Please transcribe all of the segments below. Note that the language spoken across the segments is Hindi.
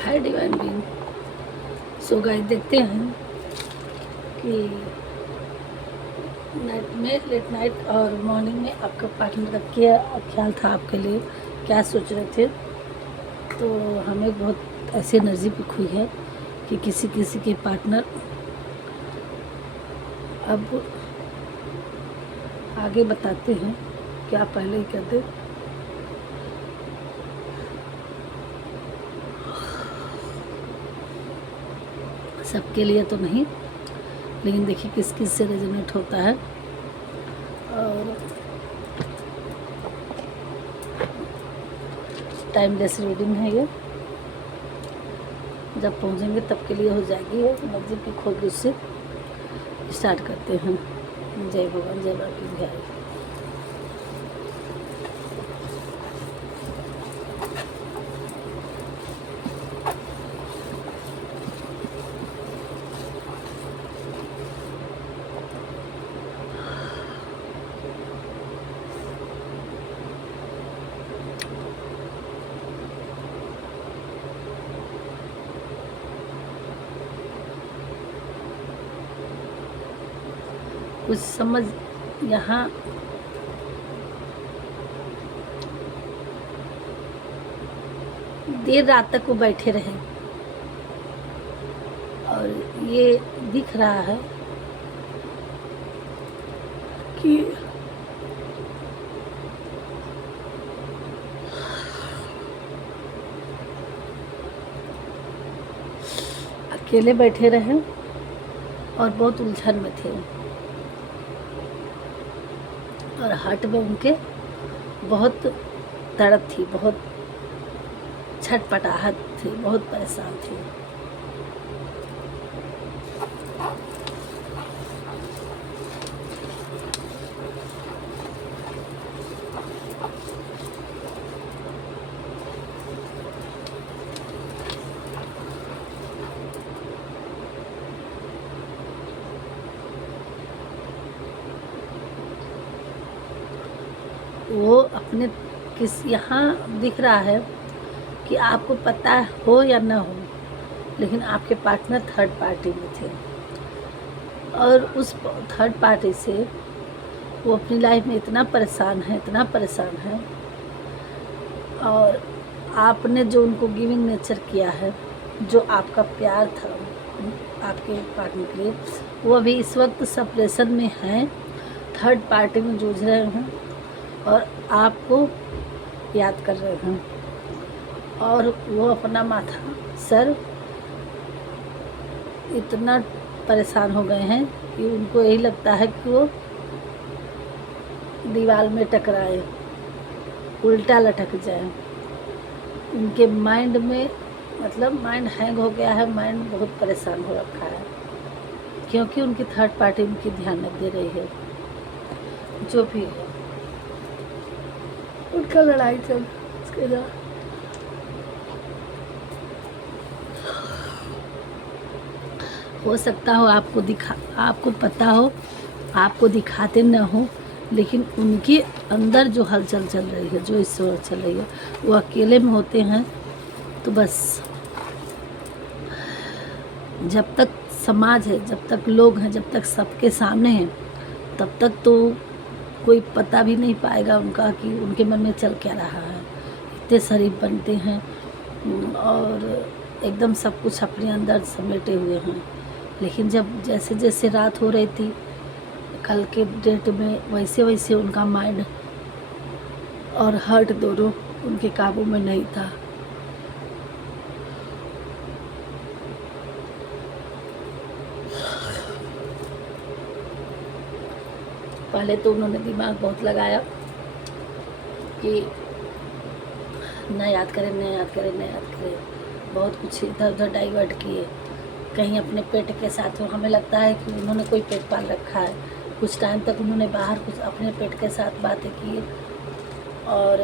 हाय डिवाइन बीइंग। सो गाइस, देखते हैं कि नाइट में, लेट नाइट और मॉर्निंग में आपका पार्टनर का क्या ख्याल था, आपके लिए क्या सोच रहे थे। तो हमें बहुत ऐसी एनर्जी पिक हुई है कि किसी किसी के पार्टनर अब आगे बताते हैं क्या पहले ही कर दे। सबके लिए तो नहीं, लेकिन देखिए किस किस से रेजोनेट होता है। और टाइमलेस रीडिंग है ये, जब पहुंचेंगे तब के लिए हो जाएगी। एनर्जी की खोज उससे स्टार्ट करते हैं। जय भगवान, जय बाबा की जय। कुछ समझ यहाँ देर रात तक वो बैठे रहे और ये दिख रहा है कि अकेले बैठे रहे और बहुत उलझन में थे और हार्ट में उनके बहुत तड़प थी, बहुत छटपटाहट थी, बहुत परेशान थी। वो अपने किस यहाँ दिख रहा है कि आपको पता हो या ना हो, लेकिन आपके पार्टनर थर्ड पार्टी में थे और उस थर्ड पार्टी से वो अपनी लाइफ में इतना परेशान है, इतना परेशान है। और आपने जो उनको गिविंग नेचर किया है, जो आपका प्यार था आपके पार्टनर के लिए, वो अभी इस वक्त सेपरेशन में हैं, थर्ड पार्टी में जूझ रहे हैं और आपको याद कर रहे हैं। और वो अपना माथा, सर इतना परेशान हो गए हैं कि उनको यही लगता है कि वो दीवार में टकराए, उल्टा लटक जाए। उनके माइंड में, मतलब माइंड हैंग हो गया है, माइंड बहुत परेशान हो रखा है क्योंकि उनकी थर्ड पार्टी उनकी ध्यान नहीं दे रही है। जो भी है उनका लड़ाई चल उसके साथ। हो सकता हो आपको पता हो, आपको दिखाते न हो, लेकिन उनके अंदर जो हलचल चल रही है, जो इस वक्त चल रही है, वो अकेले में होते हैं। तो बस जब तक समाज है, जब तक लोग हैं, जब तक सबके सामने हैं, तब तक तो कोई पता भी नहीं पाएगा उनका कि उनके मन में चल क्या रहा है। इतने शरीफ बनते हैं और एकदम सब कुछ अपने अंदर समेटे हुए हैं, लेकिन जब जैसे जैसे रात हो रही थी कल के डेट में, वैसे वैसे उनका माइंड और हार्ट दोनों उनके काबू में नहीं था। पहले तो उन्होंने दिमाग बहुत लगाया कि न याद करें, न याद करें, न याद करें, बहुत कुछ इधर उधर डाइवर्ट किए। कहीं अपने पेट के साथ, हमें लगता है कि उन्होंने कोई पेट पाल रखा है। कुछ टाइम तक उन्होंने बाहर कुछ अपने पेट के साथ बातें की और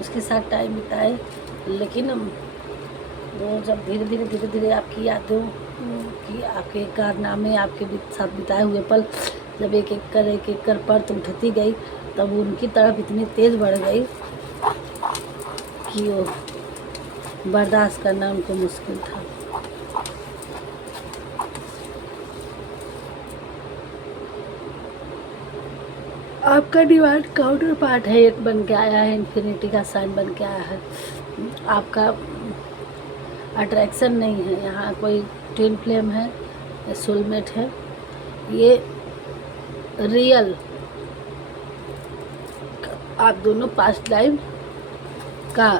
उसके साथ टाइम बिताए, लेकिन वो जब धीरे धीरे आपकी यादों की, आपके कारनामे, आपके साथ बिताए हुए पल जब एक एक कर परत उठती गई, तब उनकी तरफ इतनी तेज़ बढ़ गई कि वो बर्दाश्त करना उनको मुश्किल था। आपका डिवाइन काउंटर पार्ट है, एक बन के आया है, इन्फिनिटी का साइन बन के आया है। आपका अट्रैक्शन नहीं है, यहाँ कोई ट्विन फ्लेम है, सोलमेट है, ये रियल आप दोनों पास्ट लाइफ का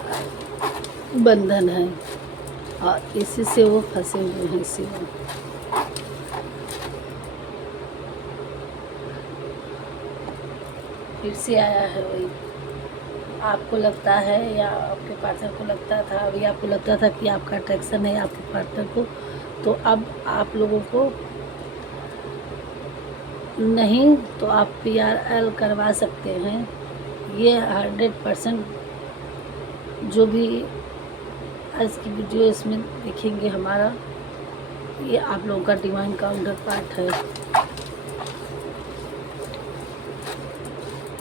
बंधन है और इसी से वो फंसे हुए हैं। इसी में फिर से आया है वही, आपको लगता है या आपके पार्टनर को लगता था, अभी आपको लगता था कि आपका अट्रैक्शन है आपके पार्टनर को, तो अब आप लोगों को नहीं तो आप PRL करवा सकते हैं। ये 100% जो भी आज की वीडियो इसमें देखेंगे हमारा, ये आप लोगों का डिवाइन काउंटर पार्ट है।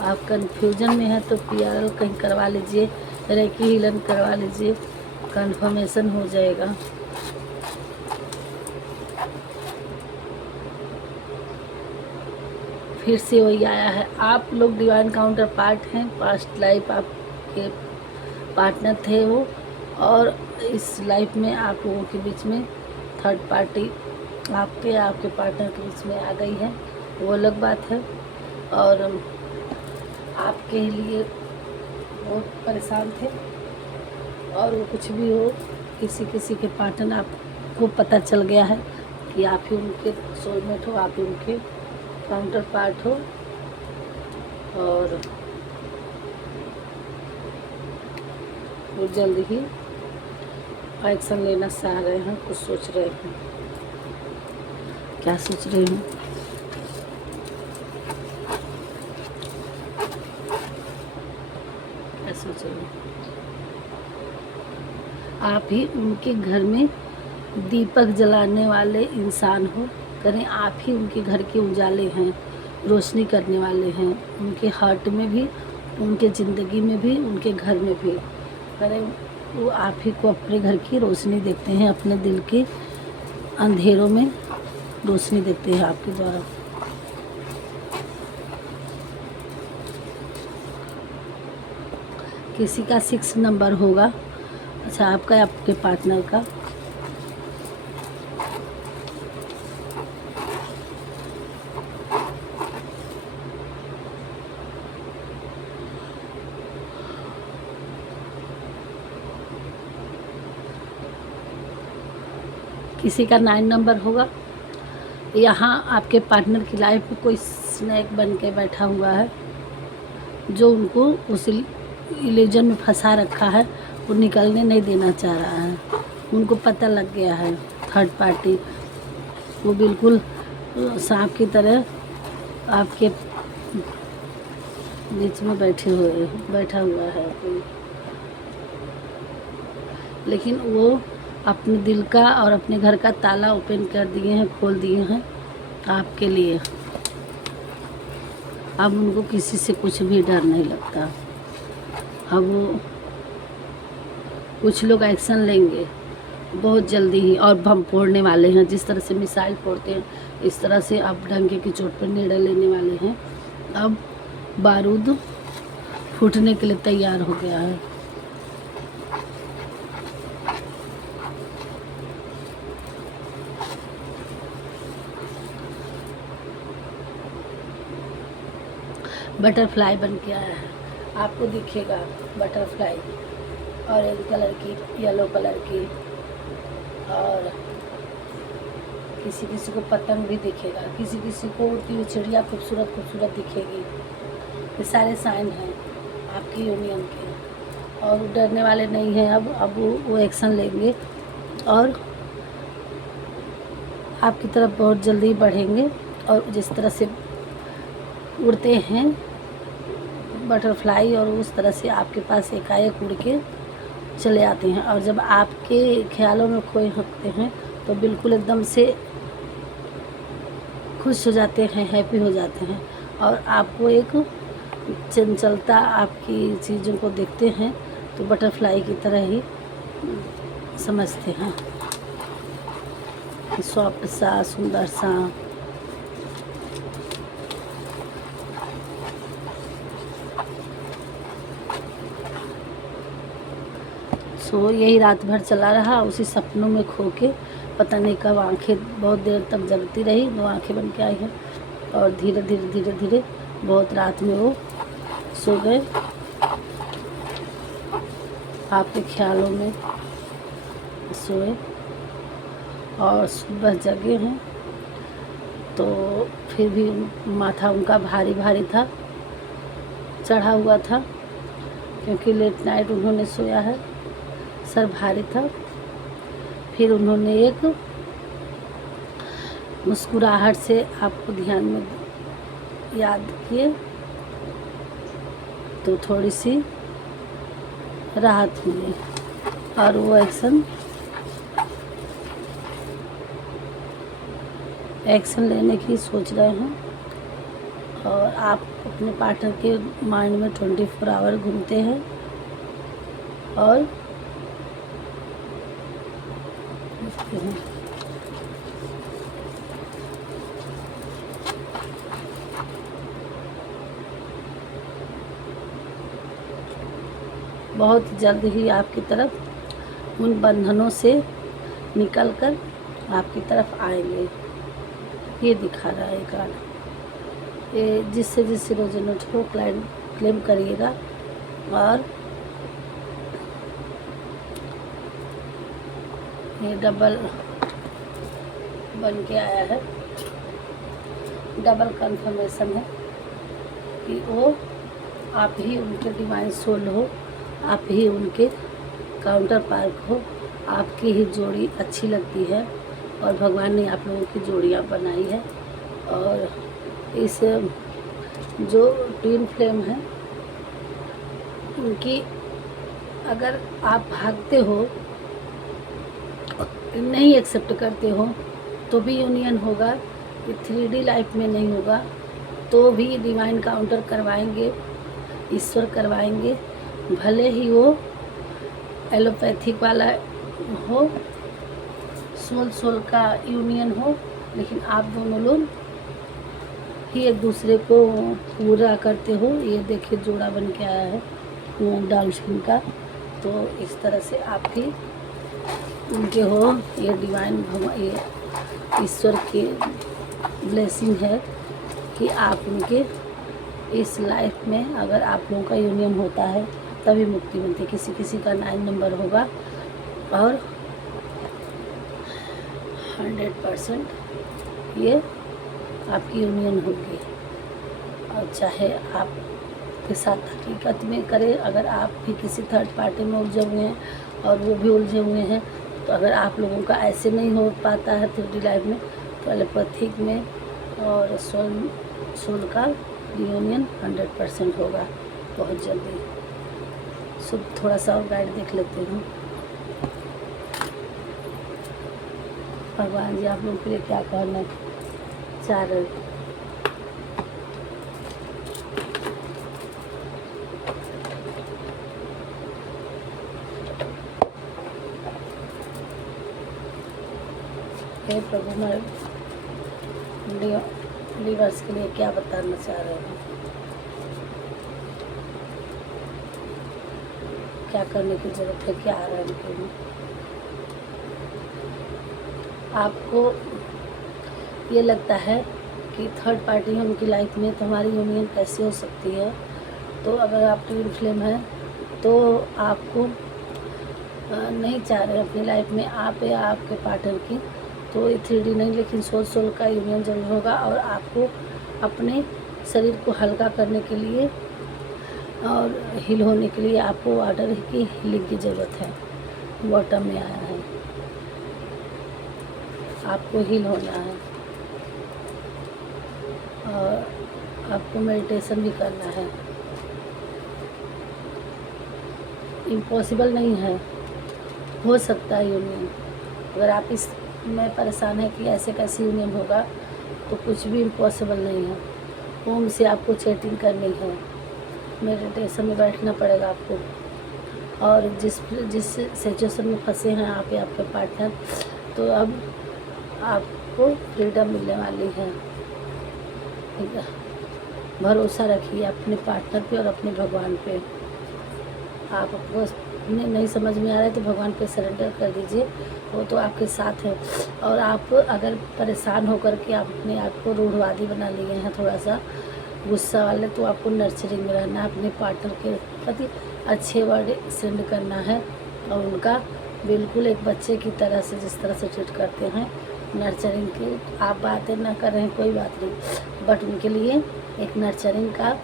आप कंफ्यूजन में हैं तो PRL कहीं करवा लीजिए, रेकी हीलन करवा लीजिए, कंफर्मेशन हो जाएगा। फिर से वही आया है, आप लोग डिवाइन काउंटर पार्ट हैं, पास्ट लाइफ आपके पार्टनर थे वो, और इस लाइफ में आप लोगों के बीच में थर्ड पार्टी आपके पार्टनर के बीच में आ गई है, वो अलग बात है। और आपके लिए बहुत परेशान थे, और वो कुछ भी हो, किसी के पार्टनर आपको पता चल गया है कि आप ही उनके सोलमेट हो, आप ही उनके काउंटर पार्ट हो, और वो जल्द ही एक्शन लेना चाह रहे हैं, कुछ सोच रहे हैं। क्या सोच रहे हैं? क्या सोच रहे हैं? आप ही उनके घर में दीपक जलाने वाले इंसान हो, करें आप ही उनके घर के उजाले हैं, रोशनी करने वाले हैं, उनके हार्ट में भी, उनके ज़िंदगी में भी, उनके घर में भी, करें वो आप ही को अपने घर की रोशनी देखते हैं, अपने दिल के अंधेरों में रोशनी देखते हैं आपके द्वारा। किसी का 6 नंबर होगा, अच्छा आपका, आपके पार्टनर का। किसी का 9 नंबर होगा। यहाँ आपके पार्टनर की लाइफ में कोई स्नेक बन के बैठा हुआ है, जो उनको उस इल्यूजन में फंसा रखा है, वो निकलने नहीं देना चाह रहा है। उनको पता लग गया है थर्ड पार्टी, वो बिल्कुल सांप की तरह आपके बीच में बैठा हुआ है, लेकिन वो अपने दिल का और अपने घर का ताला ओपन कर दिए हैं, खोल दिए हैं आपके लिए। अब उनको किसी से कुछ भी डर नहीं लगता। अब वो कुछ लोग एक्शन लेंगे बहुत जल्दी ही, और बम फोड़ने वाले हैं, जिस तरह से मिसाइल फोड़ते हैं इस तरह से अब डंके की चोट पर निर्णय लेने वाले हैं। अब बारूद फूटने के लिए तैयार हो गया है। बटरफ्लाई बन के आया है, आपको दिखेगा बटरफ्लाई, ऑरेंज कलर की, येलो कलर की, और किसी को पतंग भी दिखेगा, किसी को उड़ती हुई चिड़िया खूबसूरत दिखेगी। ये सारे साइन हैं आपकी यूनियन के, और डरने वाले नहीं हैं। अब वो एक्शन लेंगे और आपकी तरफ बहुत जल्दी बढ़ेंगे, और जिस तरह से उड़ते हैं बटरफ्लाई, और उस तरह से आपके पास एकाएक उड़ के चले आते हैं। और जब आपके ख्यालों में खोए होते हैं तो बिल्कुल एकदम से खुश हो जाते हैं, हैप्पी हो जाते हैं, और आपको एक चंचलता, आपकी चीज़ों को देखते हैं तो बटरफ्लाई की तरह ही समझते हैं। सॉफ्ट सा, सुंदर सा, सो यही रात भर चला रहा, उसी सपनों में खो के पता नहीं कब आंखें बहुत देर तक जगती रही, 2 आंखें बन के आई हैं और धीरे धीरे बहुत रात में वो सो गए आपके ख्यालों में सोए और सुबह जगे हैं। तो फिर भी माथा उनका भारी भारी था, चढ़ा हुआ था, क्योंकि लेट नाइट उन्होंने सोया है, सर भारी था। फिर उन्होंने एक मुस्कुराहट से आपको ध्यान में याद किए, तो थोड़ी सी राहत मिली और वो एक्शन लेने की सोच रहे हैं। और आप अपने पार्टनर के माइंड में 24 आवर घूमते हैं और बहुत जल्द ही आपकी तरफ उन बंधनों से निकलकर आपकी तरफ आएंगे, ये दिखा रहा है कार्ड। ये जिससे रेजोनेट हो क्लेम करिएगा। और ये डबल बन के आया है, डबल कंफर्मेशन है कि वो आप ही उनके डिवाइन सोल हो, आप ही उनके काउंटर पार्ट हो, आपकी ही जोड़ी अच्छी लगती है और भगवान ने आप लोगों की जोड़ियाँ बनाई है। और इस जो ट्विन फ्लेम है उनकी, अगर आप भागते हो, नहीं एक्सेप्ट करते हो, तो भी यूनियन होगा, कि 3D लाइफ में नहीं होगा तो भी डिवाइन काउंटर करवाएंगे, ईश्वर करवाएंगे। भले ही वो एलोपैथिक वाला हो, सोल का यूनियन हो, लेकिन आप दोनों लोग ही एक दूसरे को पूरा करते हो। ये देखिए जोड़ा बन के आया है डॉल्फिन का। तो इस तरह से आप ही उनके हो, ये डिवाइन भगवान, ये ईश्वर की ब्लेसिंग है कि आप उनके इस लाइफ में, अगर आप लोगों का यूनियन होता है तभी मुक्ति मिलती है। किसी किसी का 9 नंबर होगा और 100% ये आपकी यूनियन होगी। और चाहे आप के साथ हकीकत में करें, अगर आप भी किसी थर्ड पार्टी में उलझे हुए हैं और वो भी उलझे हुए हैं, तो अगर आप लोगों का ऐसे नहीं हो पाता है 3D लाइफ में, तो एलोपैथिक में और सोल का यूनियन 100% होगा बहुत जल्दी। सब थोड़ा सा और गाइड देख लेते हैं। भगवान जी आप लोगों के लिए क्या कहना चाह रहे हैं। हे प्रभु, मैं यूनिवर्स के लिए क्या बताना चाह रहे हैं, क्या करने की ज़रूरत है, क्या आ रहा है उनके लिए। आपको ये लगता है कि थर्ड पार्टी है उनकी लाइफ में, तो हमारी यूनियन कैसे हो सकती है। तो अगर आप ट्विन फ्लेम हैं तो आपको नहीं चाह रहे अपनी लाइफ में आप या आपके पार्टनर की, तो ये 3D नहीं, लेकिन सोल का यूनियन जरूर होगा। और आपको अपने शरीर को हल्का करने के लिए और हील होने के लिए आपको वाटर की हीलिंग की ज़रूरत है। बॉटम में आया है, आपको हील होना है और आपको मेडिटेशन भी करना है। इम्पॉसिबल नहीं है, हो सकता है यूनियन। अगर आप इस में परेशान है कि ऐसे कैसे यूनियन होगा, तो कुछ भी इम्पॉसिबल नहीं है। ओम से आपको चैटिंग करनी है, मेडिटेशन में बैठना पड़ेगा आपको और जिस सिचुएशन में फंसे हैं आप या आपके पार्टनर, तो अब आपको फ्रीडम मिलने वाली है। ठीक है, भरोसा रखिए अपने पार्टनर पे और अपने भगवान पे। आपको नहीं समझ में आ रहा है तो भगवान पे सरेंडर कर दीजिए, वो तो आपके साथ है। और आप अगर परेशान होकर के आप अपने आप को रूढ़वादी बना लिए हैं, थोड़ा सा गुस्सा वाले, तो आपको नर्चरिंग में रहना है, अपने पार्टनर के प्रति अच्छे वर्ड सेंड करना है और उनका बिल्कुल एक बच्चे की तरह से जिस तरह से ट्रीट करते हैं नर्चरिंग की। आप बातें ना कर रहे हैं कोई बात नहीं, बट उनके लिए एक नर्चरिंग का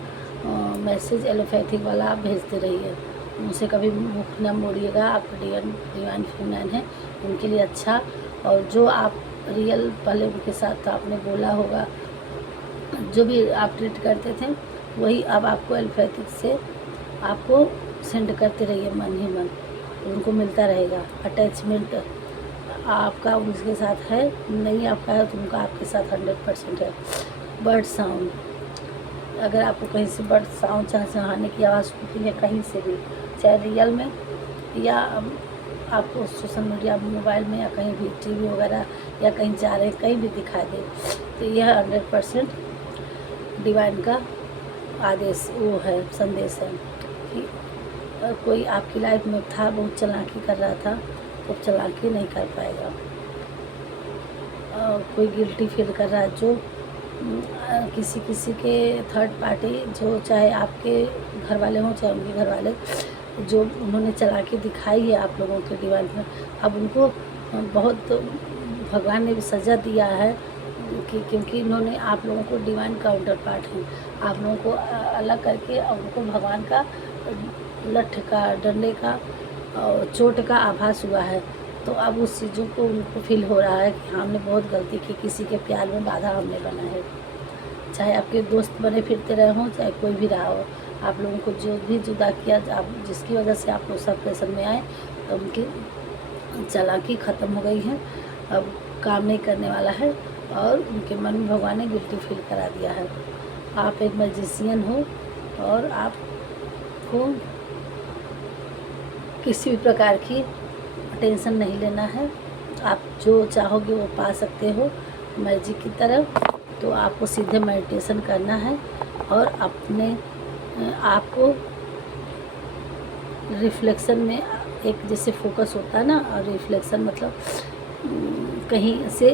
मैसेज एलोपैथिक वाला आप भेजते रहिए। उनसे कभी मुख न मोड़िएगा, आप डिवाइन फेमिनाइन हैं उनके लिए अच्छा। और जो आप रियल पहले उनके साथ आपने बोला होगा, जो भी आप ट्रीट करते थे वही अब आपको एलोपैथिक से आपको सेंड करते रहिए मन ही मन, उनको मिलता रहेगा। अटैचमेंट आपका उनके साथ है, नहीं आपका है तो उनका आपके साथ 100% है। बर्ड साउंड, अगर आपको कहीं से बर्ड साउंड चहचहाने की आवाज़ सुनती है कहीं से भी, चाहे रियल में या आपको सोशल मीडिया मोबाइल में या कहीं भी टीवी वगैरह या कहीं जा रहे कहीं भी दिखाई दे, तो यह 100% डिवाइन का आदेश वो है, संदेश है कि कोई आपकी लाइफ में था बहुत चालाकी कर रहा था तो चालाकी नहीं कर पाएगा। कोई गिल्टी फील कर रहा है, जो किसी के थर्ड पार्टी, जो चाहे आपके घर वाले हों चाहे उनके घर वाले, जो उन्होंने चालाकी दिखाई है आप लोगों के डिवाइन में, अब उनको बहुत भगवान ने भी सज़ा दिया है कि क्योंकि इन्होंने आप लोगों को डिवाइन काउंटर पार्ट हैं, आप लोगों को अलग करके उनको भगवान का लठ का, डंडे का और चोट का आभास हुआ है। तो अब उस चीज़ों को उनको फील हो रहा है कि हमने बहुत गलती की, किसी के प्यार में बाधा हमने बना है। चाहे आपके दोस्त बने फिरते रहे हों चाहे कोई भी रहा हो, आप लोगों को जो भी जुदा किया, आप जिसकी वजह से आप लोग सेपरेशन में आए, तो उनकी चालाकी ख़त्म हो गई है, अब काम नहीं करने वाला है और उनके मन में भगवान ने गिल्टी फील करा दिया है। आप एक मैजिशियन हो और आपको किसी भी प्रकार की टेंशन नहीं लेना है, आप जो चाहोगे वो पा सकते हो मैजिक की तरफ। तो आपको सीधे मेडिटेशन करना है और अपने आपको रिफ्लेक्शन में एक जैसे फोकस होता है ना, और रिफ्लेक्शन मतलब कहीं से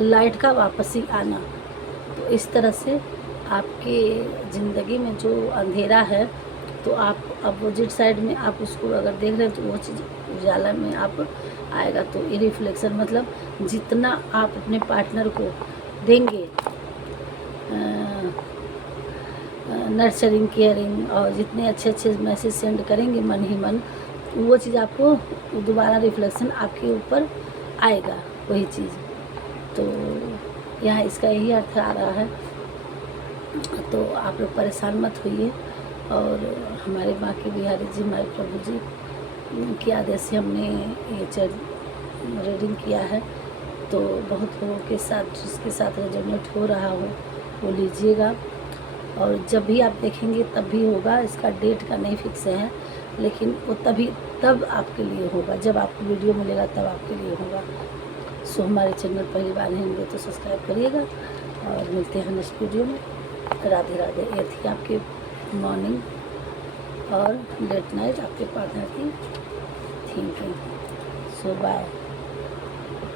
लाइट का वापसी आना, तो इस तरह से आपके ज़िंदगी में जो अंधेरा है तो आप अपोजिट साइड में आप उसको अगर देख रहे हैं तो वो चीज़ उजाला में आप आएगा। तो ये रिफ्लेक्शन मतलब जितना आप अपने पार्टनर को देंगे नर्चरिंग केयरिंग और जितने अच्छे अच्छे मैसेज सेंड करेंगे मन ही मन, वो चीज़ आपको दोबारा रिफ्लेक्शन आपके ऊपर आएगा वही चीज़। तो यहाँ इसका यही अर्थ आ रहा है। तो आप लोग परेशान मत होइए। और हमारे बाकी बिहारी जी, हमारे प्रभु जी के आदेश से हमने ये रीडिंग किया है। तो बहुत लोगों के साथ जिसके साथ रेजोनेट हो रहा हो वो लीजिएगा, और जब भी आप देखेंगे तब भी होगा, इसका डेट का नहीं फिक्स है, लेकिन वो तब आपके लिए होगा, जब आपको वीडियो मिलेगा तब आपके लिए होगा। सो हमारे चैनल पहली बार होंगे तो सब्सक्राइब करिएगा और मिलते हैं नेक्स्ट वीडियो में। राधे राधे। ये थी आपके मॉर्निंग और लेट नाइट आपके पार्टनर की थिंकिंग। सो बाय।